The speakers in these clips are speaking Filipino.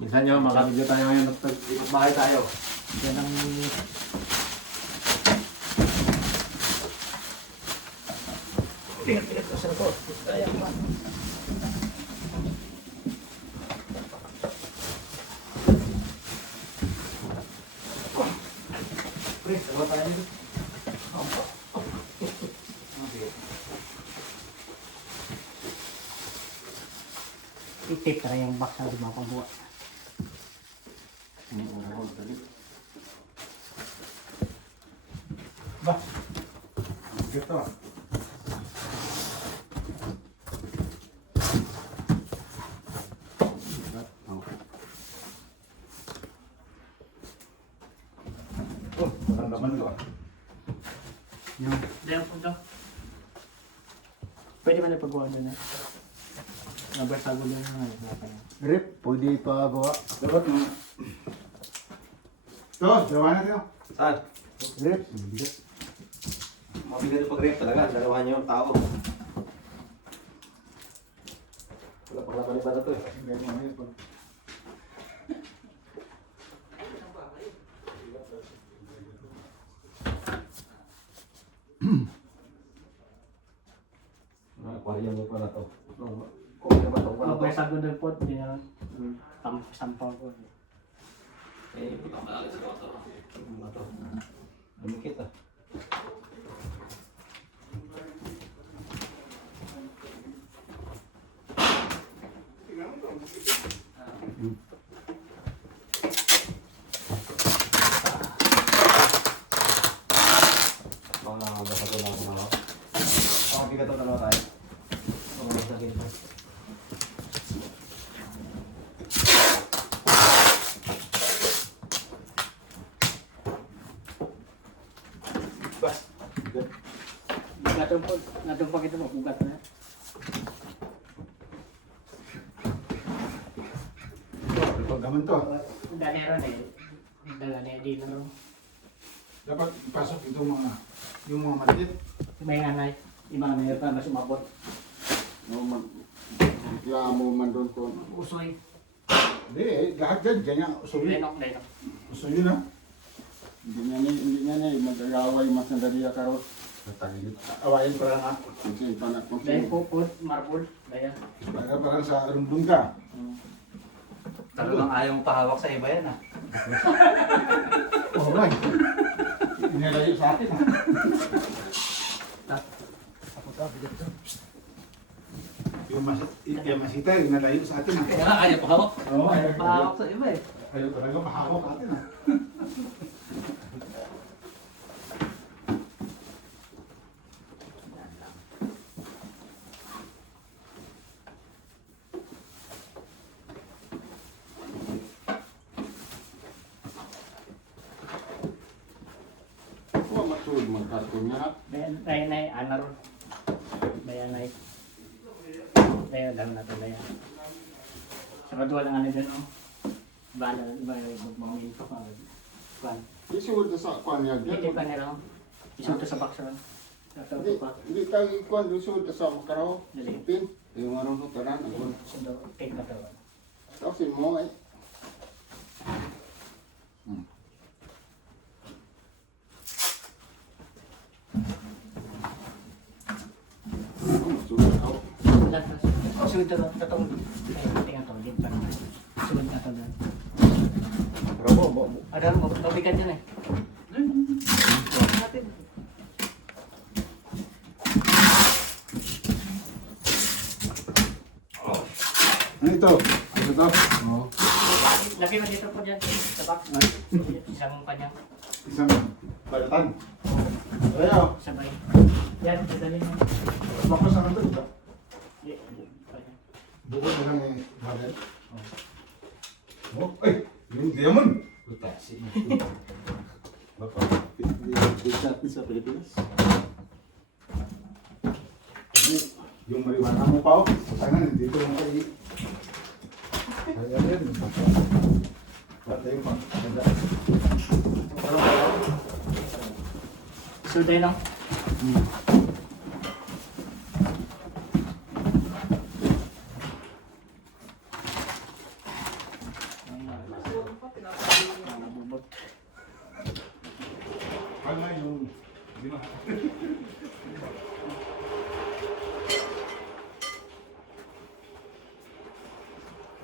Minsan nyo, makabidyo tayo ngayon. Bahay tayo. Yan ang... Tingnan ko ko. Kaya man. Pre, dalawa tayo dito. Itip na yung box na lumakabuha. Ini orang ko tadi. Ba? Gitu. Oh, orang daman to. Yung... Dayan po daw. Pwede man na paggawa doon na. Nabarsago lang nga. Grip, pwede pa gawa. Dapat mo. To, gawa na tayo. Saan? Grip. Mabigat yung pag-rep talaga. Dalawa niyo yung tao. Wala pang laban iba na to eh. Aquarium mo pala to. Kung ano ba ito? Wala to. Nabarsago doon po. Hindi na sampaw ko. Eh, pinakamalalit sa to. Ano ba to? Lumikit ah. Natong pag ito mabugat na. Paggaman to. Dali ron eh. Dala na di na ron. Dapat ipasok ito yung mga maliit. May nanay. Yung mga nanay pa mas umabot. Kaya mo man doon ko. Usoy. Hindi, lahat dyan, ganyan. Usulit. Lenok. Usulit na. Hindi niya mag-agaway mas nadali ka ron. Awayin pa lang ha. Kasi panak mo. Dahil pupod, marpol. Daya. Parang sa rumdum ka. Talagang ayaw mo pahawak sa iba yan ah. Oo nga. Inalayo sa atin ha. Ako ka, bigat ka. Yung masita, inalayo sa atin ha. Kaya nga ayaw pahawak. Oo, ayaw Pahawak sa iba eh. Ayaw talaga mahawak atin ha. Huwag matulog magkatulog niya. Daya na ana ron. Daya na Daya lang natin daya. Sarado lang ano dyan oh. Bala, magmamingin ko ka. Kwan. Isuod na sa kwan niya. Hindi pa nila. Isunto sa box ron. Tatawag pa. Hindi tayo ikwan, isuod na sa makaraw. Dali. Pin. Yung ano no, tanan. Sundo, take na to. Tapos mo ay. Sunod na to. Tatawag. Tingnan to. Hindi pa naman. Sunod na to. Ada mo, tabigan dyan eh. Ano ito? Ano ito? Oo. Lagi mo dito po dyan. Sa box. Isang kanya. Isang balatan. Ayaw. Sabay. Yan, dadali mo. Bakos ang ito ito. Hindi. Bukod na lang yung bagay. Oh, ay! Yung diamond! Putasi. Bapak, Bigat sa Pilipinas. yung mariwana mo pa, sana nandito lang kayo. Kaya rin. Patay pa. So, dahil lang. Lima.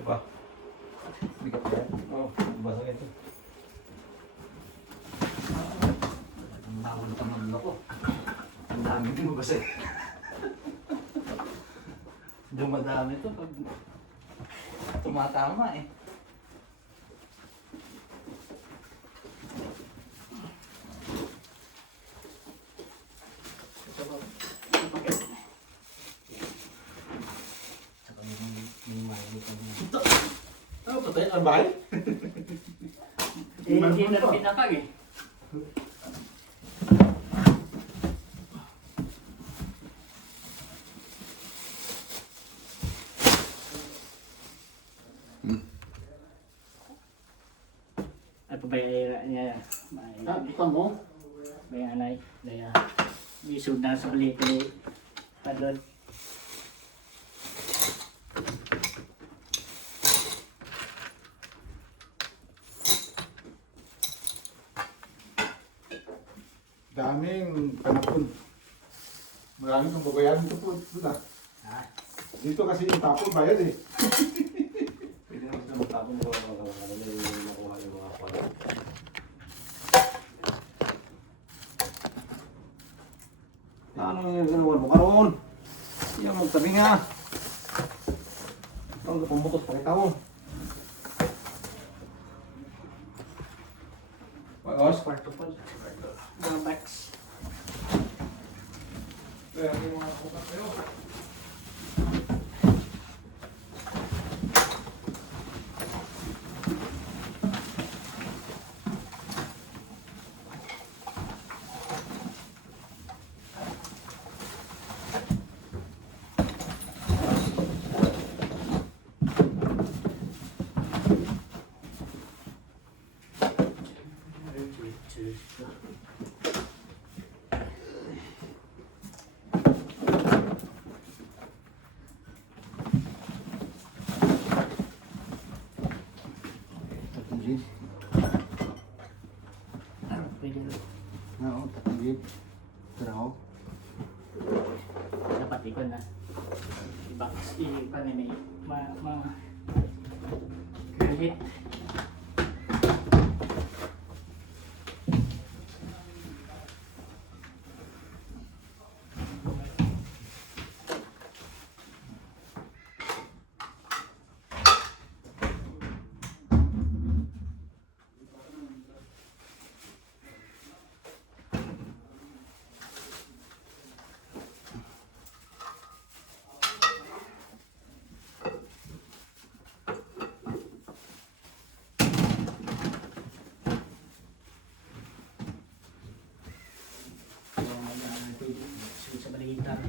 Apa? Bigat ya? Oh, basah itu. Ang tawag ng pamangga ko. Ang dami din mabasa eh. Dumadami ito pag tumatama eh. Ano ba tayo? Ang bahay? Hindi na pinakag eh. Ay pabayaan niya. Ah, kita mo? Bayaan ay. Daya. Isod na sa balik. Padod. Daming panapon. Maraming kang babayaran ito po. Ha? Dito kasi yung tapon bayad eh. Pwede naman sila magtapon ko ano yung nakuha yung mga pala. Ano yung ganawan mo karoon? Yan magtabi nga. Ang pumutos pakita mo. Pagos? Kwarto po. Mga box. Kaya yung mga kukat kayo. Pwede rin. Oo, tatagip. Pero Dapat ikon na. Box. Ikon na may kahit. Sa balitan.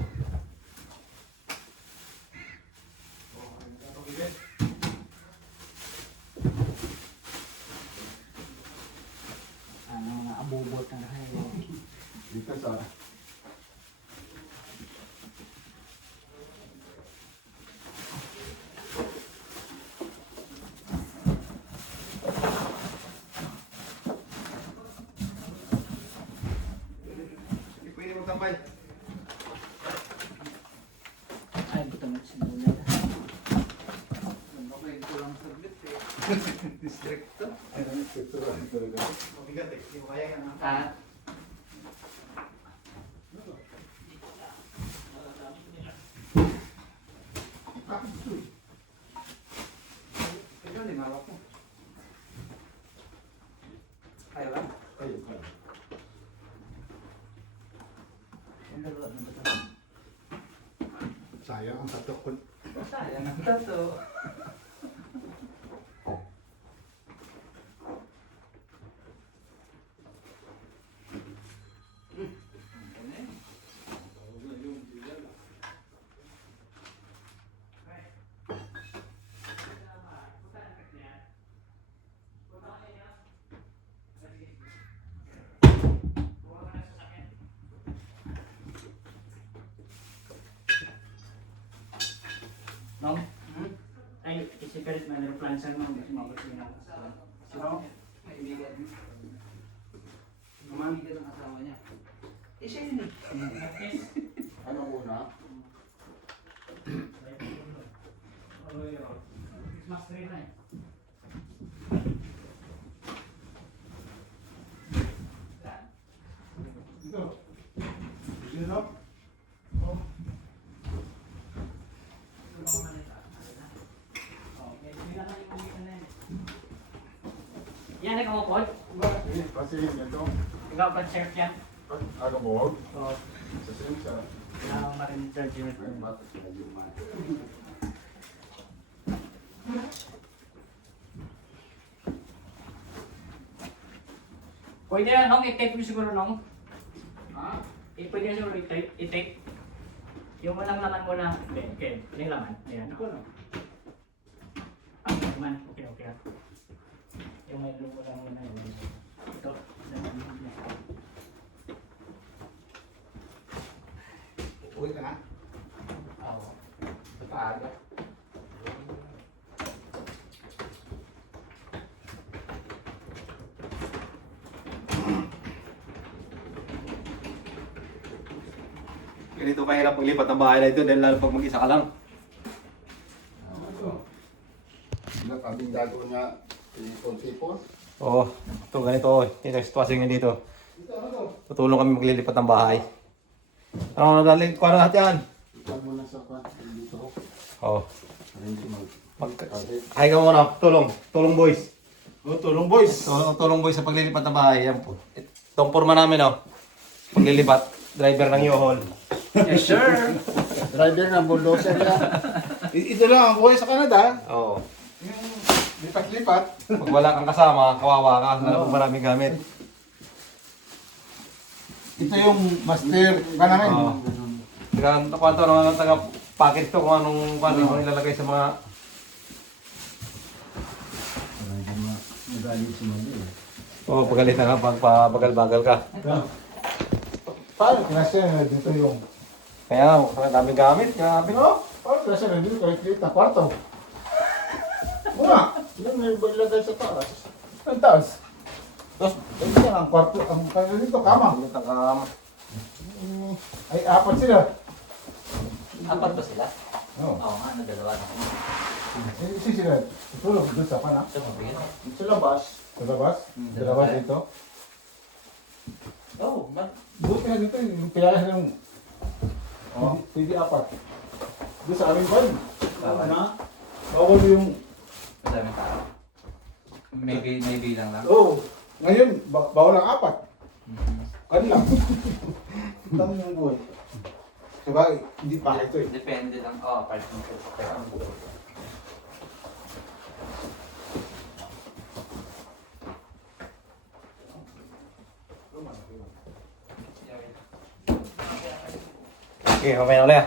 Ano mga abubot na kayo. dito sa Pwede mo tambay. Ay, buto mo si Nula. Okay, ito lang saglit eh. District to. Mabigat eh. Hindi mo kaya yan. Ah, Ito din, hawak mo. Kaya lang. Ang dalawa na ba ito? sayang ang tato ko. Sayang ang tato. no? Ay, isikalit na aeroplane sa mga gusto mo kasi na. Sino? Kaibigan. Mamamigat ang asawa niya. Isa yun eh. Ano muna? Mas 3 na eh. Dito. Dito. Yan, nag-upod. Kasi ito. Ikaw pa chef yan. Aga mo. Oo. Sa sensa. Kailangan marin charge yun. Pwede yan, Nong. I-tape mo siguro, Nong. Ha? Pwede yan siguro i-tape. Yung walang laman mo na, okay, yung laman. Ayan. Ako, no? Ang laman, okay. Yung may lumo lang mo na yun. Ito, laman mo na. Uwi ka na? Oo. Sa paaga. Ganito kahirap maglipat ng bahay na ito dahil lalo pag mag-isa ka lang. Nakabing gago niya. Ipon-ipon. Oo, ito ganito. Ito sitwasyon nga dito. Tutulong kami maglilipat ng bahay. Ano nadaling ko lahat yan? Ipag mo na sa kwan. Dito. Oo. Hindi mag... Ay ka muna, tulong. Tulong boys. Tulong boys. Tulong boys sa paglilipat ng bahay. Yan po. Itong forma namin paglilipat. Driver ng U-Haul. Yes, sir! Driver ng bulldozer niya. Ito lang ang buhay sa Canada. Oo. Yung lipat-lipat. Pag wala kang kasama, kawawa ka. Alam mo maraming gamit. Ito yung master ka namin. Oo. Kwanto ng taga-package to kung anong kung ilalagay sa mga... Oo, pagalit na ka pag pabagal-bagal ka. Paano kinasya na dito yung... Kaya, ang daming gamit. Grabe no? Paano kinasya na dito kahit liit na kwarto? Muna! Yan may ilagay sa taas. Ang taas. Tapos, ito lang ang kwarto. Ang kaya dito, kama. Ang kama. Ay, apat sila. Apat ba sila? Oo. Oo nga, nadalawa na. Isi sila. Tulog doon sa panak. Ito mabigyan. Sa labas. Sa labas? Sa labas dito. Oo, Buti na dito, yung kaya ng... Pwede apat. Doon sa aming ban. Bawal. Bawal yung... Madaming tao. May bilang lang. Oo. Ngayon, bawal ang apat. Kanila. Tama yung buhay. Sabagay, hindi pa ito eh. Depende lang. Oo, part ng Okay, mamaya ulit.